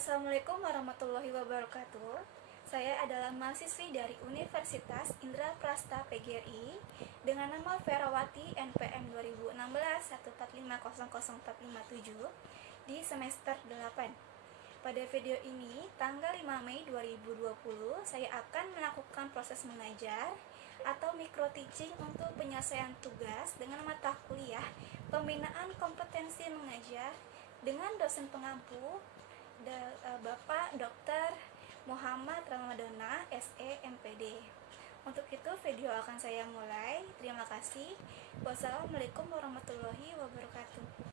Assalamualaikum warahmatullahi wabarakatuh. Saya adalah mahasiswi dari Universitas Indra Prasta PGRI dengan nama Ferawati NPM 2016 1450047 di semester 8. Pada video ini, tanggal 5 Mei 2020, saya akan melakukan proses mengajar atau micro teaching untuk penyelesaian tugas dengan mata kuliah pembinaan kompetensi mengajar dengan dosen pengampu Bapak Dr. Muhammad Ramadana, SE, MPD. Untuk itu video akan saya mulai. Terima kasih. Wassalamualaikum warahmatullahi wabarakatuh.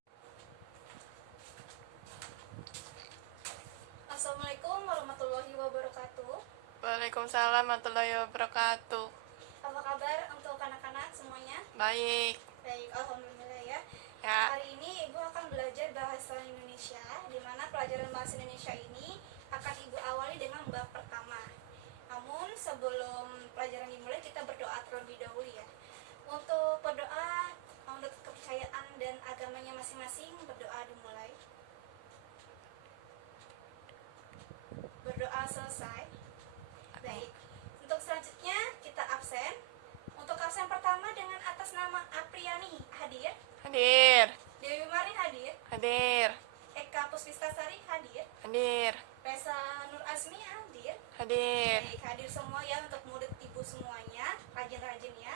Assalamualaikum warahmatullahi wabarakatuh. Waalaikumsalam warahmatullahi wabarakatuh. Apa kabar untuk anak-anak semuanya? Baik. Baik, alhamdulillah ya. Ya. Hari ini Ibu akan belajar bahasa Indonesia, di mana pelajaran bahasa Indonesia ini akan Ibu awali dengan bab pertama. Namun sebelum pelajaran dimulai, kita berdoa terlebih dahulu ya. Untuk berdoa menurut kepercayaan dan agamanya masing-masing, berdoa dimulai. Berdoa selesai. Baik. Untuk selanjutnya kita absen. Untuk absen pertama dengan atas nama Apriani, hadir. Hadir. Dewi Mari hadir. Hadir. Eka Puspistasari hadir. Hadir. Resa Nur Azmi hadir. Hadir. Baik, hadir semua ya untuk murid Ibu semuanya, rajin-rajin ya.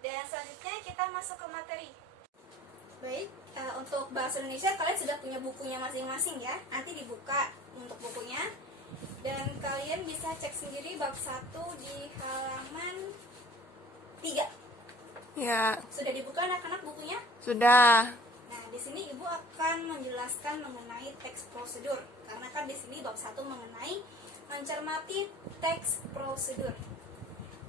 Dan selanjutnya kita masuk ke materi. Baik, untuk bahasa Indonesia kalian sudah punya bukunya masing-masing ya. Nanti dibuka untuk bukunya. Dan kalian bisa cek sendiri bab 1 di halaman 3. Ya, Sudah dibuka anak-anak bukunya? sudah. Nah, di sini Ibu akan menjelaskan mengenai teks prosedur. Karena kan di sini bab 1 mengenai mencermati teks prosedur.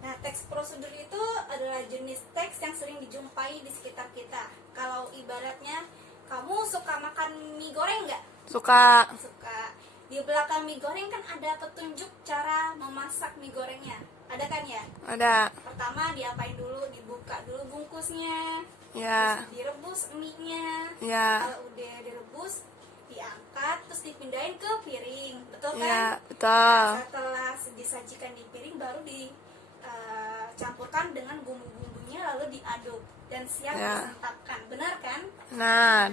Nah, teks prosedur itu adalah jenis teks yang sering dijumpai di sekitar kita. Kalau ibaratnya kamu suka makan mie goreng nggak? Suka. Suka. Di belakang mie goreng kan ada petunjuk cara memasak mie gorengnya. Ada kan ya? Ada. Pertama diapain dulu? Dibuka dulu bungkusnya. Ya. Terus direbus mie-nya. Ya. Kalau udah direbus, diangkat terus dipindahin ke piring. Betul kan? Ya, betul. Setelah disajikan di piring baru dicampurkan dengan bumbu-bumbunya lalu diaduk dan siap Ya. disantapkan. Benar kan? Benar.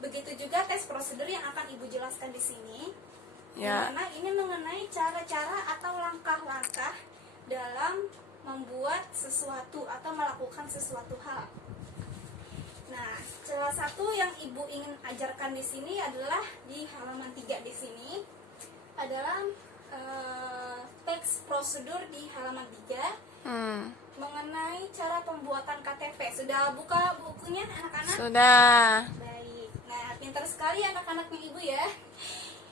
Begitu juga tes prosedur yang akan Ibu jelaskan di sini. Ya. Dimana ini mengenai cara-cara atau langkah-langkah dalam membuat sesuatu atau melakukan sesuatu hal. Nah, salah satu yang Ibu ingin ajarkan di sini adalah di halaman 3 di sini adalah teks prosedur di halaman 3 mengenai cara pembuatan KTP. Sudah buka bukunya anak-anak? Sudah. Baik. Nah, pintar sekali anak-anaknya Ibu ya.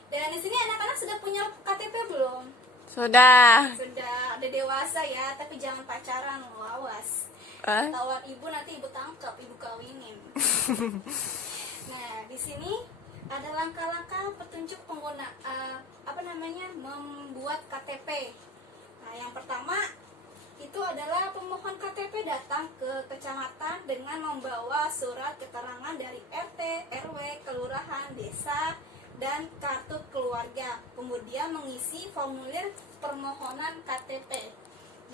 Dan di sini anak-anak sudah punya KTP belum? Sudah. Sudah, udah dewasa ya, tapi jangan pacaran, awas. Tawan Ibu nanti Ibu tangkap, Ibu kawinin. Nah, di sini ada langkah-langkah petunjuk pengguna membuat KTP. Nah, yang pertama itu adalah pemohon KTP datang ke kecamatan dengan membawa surat keterangan dari RT, RW, kelurahan, desa, dan kartu keluarga. Kemudian mengisi formulir permohonan KTP.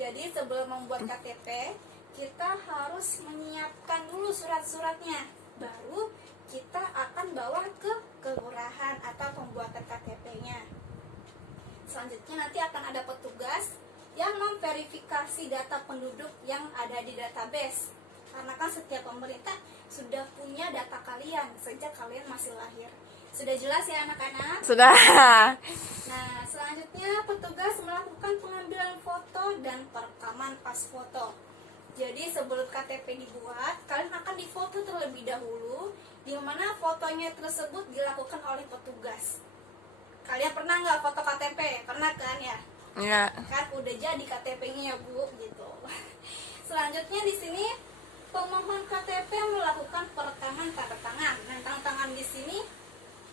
Jadi sebelum membuat KTP, kita harus menyiapkan dulu surat-suratnya. Baru kita akan bawa ke kelurahan atau pembuatan KTP-nya. Selanjutnya nanti akan ada petugas yang memverifikasi data penduduk yang ada di database. Karena kan setiap pemerintah sudah punya data kalian sejak kalian masih lahir. Sudah jelas ya anak-anak? Sudah. Nah, selanjutnya petugas melakukan pengambilan foto dan perekaman pas foto. Jadi sebelum KTP dibuat, kalian akan difoto terlebih dahulu, di mana fotonya tersebut dilakukan oleh petugas. Kalian pernah nggak foto KTP? Pernah kan ya? Ya. Kan udah jadi KTP-nya ya Bu, gitu. Selanjutnya di sini pemohon KTP melakukan perekaman tanda tangan. Nah, tanda tangan di sini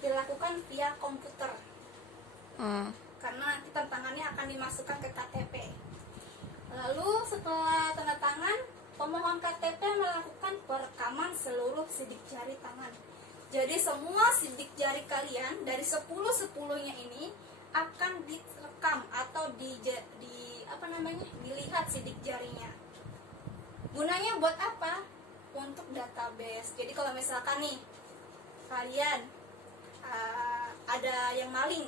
dilakukan via komputer. Karena nanti tanda tangannya akan dimasukkan ke KTP. Lalu setelah tanda tangan, pemohon KTP melakukan perekaman seluruh sidik jari tangan. Jadi semua sidik jari kalian dari 10-10-nya ini akan direkam atau dilihat sidik jarinya. Gunanya buat apa? Untuk database. Jadi kalau misalkan nih kalian ada yang maling,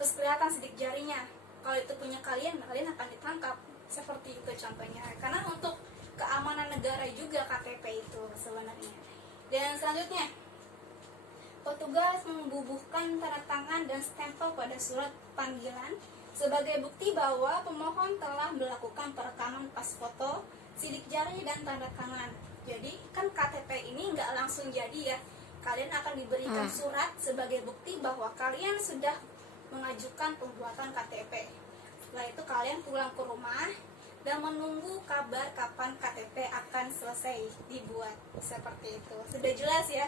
terus kelihatan sidik jarinya, kalau itu punya kalian akan ditangkap. Seperti itu contohnya. Karena untuk keamanan negara juga KTP itu sebenarnya. Dan selanjutnya, petugas membubuhkan tanda tangan dan stempel pada surat panggilan sebagai bukti bahwa pemohon telah melakukan perekaman pas foto, sidik jari, dan tanda tangan. Jadi kan KTP ini nggak langsung jadi ya. Kalian akan diberikan surat sebagai bukti bahwa kalian sudah mengajukan pembuatan KTP. Setelah itu kalian pulang ke rumah dan menunggu kabar kapan KTP akan selesai dibuat. Seperti itu. Sudah jelas ya?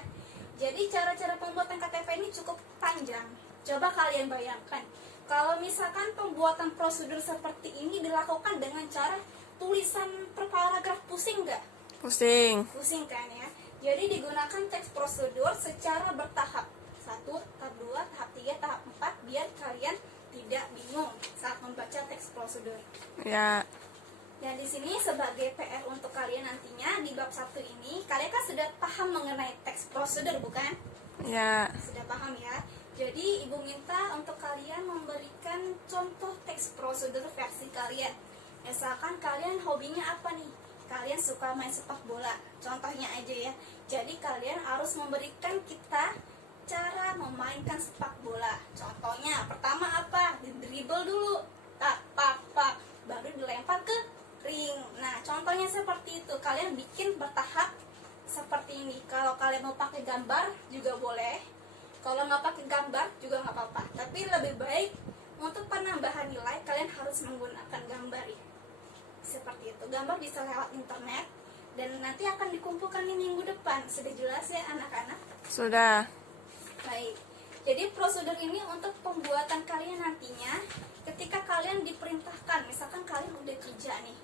Jadi cara-cara pembuatan KTP ini cukup panjang. Coba kalian bayangkan, kalau misalkan pembuatan prosedur seperti ini dilakukan dengan cara tulisan per paragraf, pusing nggak? Pusing Kan ya. Jadi digunakan teks prosedur secara bertahap. 1, tahap 2, tahap 3, tahap 4, biar kalian tidak bingung saat membaca teks prosedur. Ya. Dan di sini sebagai PR untuk kalian nantinya di bab 1 ini, kalian kan sudah paham mengenai teks prosedur bukan? Ya. Sudah paham ya. Jadi ibu minta untuk kalian memberikan contoh teks prosedur versi kalian. Misalkan kalian hobinya apa nih? Kalian suka main sepak bola, contohnya aja ya. Jadi kalian harus memberikan kita cara memainkan sepak bola. Contohnya pertama apa? Dribble dulu, tak pak pak, baru dilempar ke ring. Nah contohnya seperti itu. Kalian bikin bertahap seperti ini. Kalau kalian mau pakai gambar juga boleh. Kalau nggak pakai gambar juga nggak apa-apa. Tapi lebih baik untuk penambahan nilai kalian harus menggunakan gambar ya. Seperti itu. Gambar bisa lewat internet dan nanti akan dikumpulkan di minggu depan. Sudah jelas ya anak-anak? Sudah. Baik. Jadi prosedur ini untuk pembuatan kalian nantinya ketika kalian diperintahkan. Misalkan kalian udah kerja nih,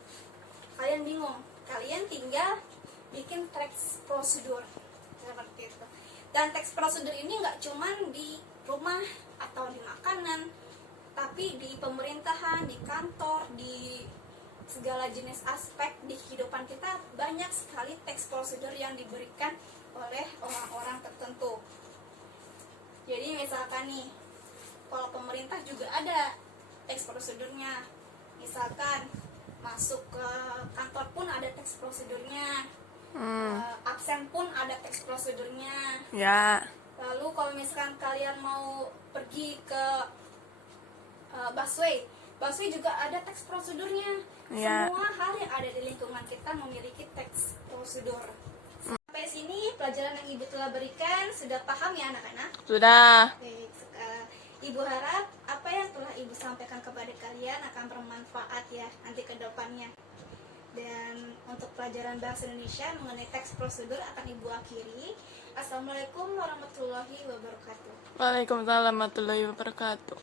kalian bingung, kalian tinggal bikin teks prosedur seperti itu. Dan teks prosedur ini nggak cuman di rumah atau di makanan, tapi di pemerintahan, di kantor, di segala jenis aspek di kehidupan kita banyak sekali teks prosedur yang diberikan oleh orang-orang tertentu. Jadi misalkan nih, kalau pemerintah juga ada teks prosedurnya. Misalkan masuk ke kantor pun ada teks prosedurnya, absen pun ada teks prosedurnya. Ya. Lalu kalau misalkan kalian mau pergi ke busway juga ada teks prosedurnya. Ya. Semua hal yang ada di lingkungan kita memiliki teks prosedur. Sampai sini pelajaran yang Ibu telah berikan sudah paham ya anak-anak? Sudah. Baik, Ibu harap apa yang telah Ibu sampaikan kepada kalian akan bermanfaat ya nanti ke depannya. Dan untuk pelajaran bahasa Indonesia mengenai teks prosedur akan Ibu akhiri. Assalamualaikum warahmatullahi wabarakatuh. Waalaikumsalam warahmatullahi wabarakatuh.